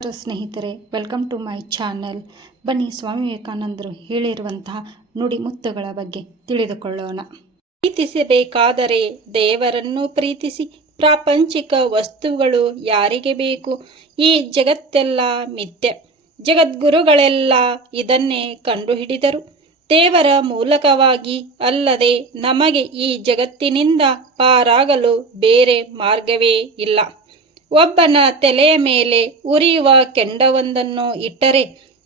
ಸ್ನೇಹಿತರೆ, welcome to my channel. ಬನ್ನಿ ಸ್ವಾಮಿ ವಿವೇಕಾನಂದರು ಹೇಳಿರುವಂತಹ ನುಡಿಮುತ್ತುಗಳ ಬಗ್ಗೆ ತಿಳಿದುಕೊಳ್ಳೋಣ. ಪ್ರೀತಿಸಬೇಕಾದರೆ ದೇವರನ್ನು ಪ್ರೀತಿಸಿ. ಪ್ರಾಪಂಚಿಕ ವಸ್ತುಗಳು ಯಾರಿಗೆ ಬೇಕು? ಈ ಜಗತ್ತೆಲ್ಲ ಮಿಥ್ಯೆ. ಜಗದ್ಗುರುಗಳೆಲ್ಲ ಇದನ್ನೇ ಕಂಡುಹಿಡಿದರು. ದೇವರ ಮೂಲಕವಾಗಿ ಅಲ್ಲದೆ ನಮಗೆ ಈ ಜಗತ್ತಿನಿಂದ ಪಾರಾಗಲು ಬೇರೆ ಮಾರ್ಗವೇ ಇಲ್ಲ. ಒಬ್ಬನ ತಲೆಯ ಮೇಲೆ ಉರಿಯುವ ಕೆಂಡವೊಂದನ್ನು ಇಟ್ಟರೆ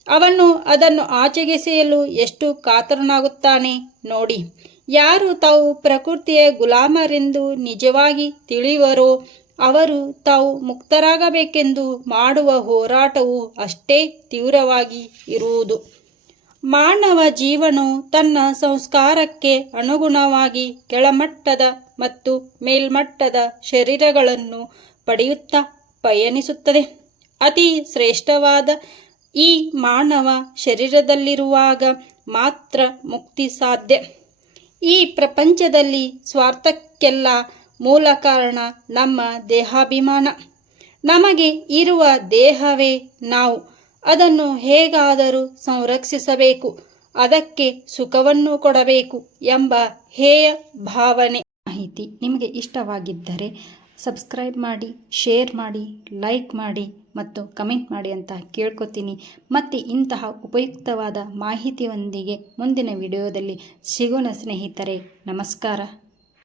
ಅವನು ಅದನ್ನು ಆಚೆಗೆಸೆಯಲು ಎಷ್ಟು ಕಾತರನಾಗುತ್ತಾನೆ ನೋಡಿ. ಯಾರು ತಾವು ಪ್ರಕೃತಿಯ ಗುಲಾಮರೆಂದು ನಿಜವಾಗಿ ತಿಳಿಯುವರೋ ಅವರು ತಾವು ಮುಕ್ತರಾಗಬೇಕೆಂದು ಮಾಡುವ ಹೋರಾಟವು ಅಷ್ಟೇ ತೀವ್ರವಾಗಿ ಇರುವುದು. ಮಾನವ ಜೀವನು ತನ್ನ ಸಂಸ್ಕಾರಕ್ಕೆ ಅನುಗುಣವಾಗಿ ಕೆಳಮಟ್ಟದ ಮತ್ತು ಮೇಲ್ಮಟ್ಟದ ಶರೀರಗಳನ್ನು ಪಡೆಯುತ್ತಾ ಪಯಣಿಸುತ್ತದೆ. ಅತಿ ಶ್ರೇಷ್ಠವಾದ ಈ ಮಾನವ ಶರೀರದಲ್ಲಿರುವಾಗ ಮಾತ್ರ ಮುಕ್ತಿ ಸಾಧ್ಯ. ಈ ಪ್ರಪಂಚದಲ್ಲಿ ಸ್ವಾರ್ಥಕ್ಕೆಲ್ಲ ಮೂಲ ಕಾರಣ ನಮ್ಮ ದೇಹಾಭಿಮಾನ. ನಮಗೆ ಇರುವ ದೇಹವೇ ನಾವು. ಅದನ್ನು ಹೇಗಾದರೂ ಸಂರಕ್ಷಿಸಬೇಕು, ಅದಕ್ಕೆ ಸುಖವನ್ನು ಕೊಡಬೇಕು ಎಂಬ ಹೇಯ ಭಾವನೆ. ಮಾಹಿತಿ ನಿಮಗೆ ಇಷ್ಟವಾಗಿದ್ದರೆ ಸಬ್ಸ್ಕ್ರೈಬ್ ಮಾಡಿ, ಶೇರ್ ಮಾಡಿ, ಲೈಕ್ ಮಾಡಿ ಮತ್ತು ಕಮೆಂಟ್ ಮಾಡಿ ಅಂತ ಕೇಳ್ಕೊತೀನಿ. ಮತ್ತು ಇಂತಹ ಉಪಯುಕ್ತವಾದ ಮಾಹಿತಿಯೊಂದಿಗೆ ಮುಂದಿನ ವಿಡಿಯೋದಲ್ಲಿ ಸಿಗೋಣ ಸ್ನೇಹಿತರೆ. ನಮಸ್ಕಾರ.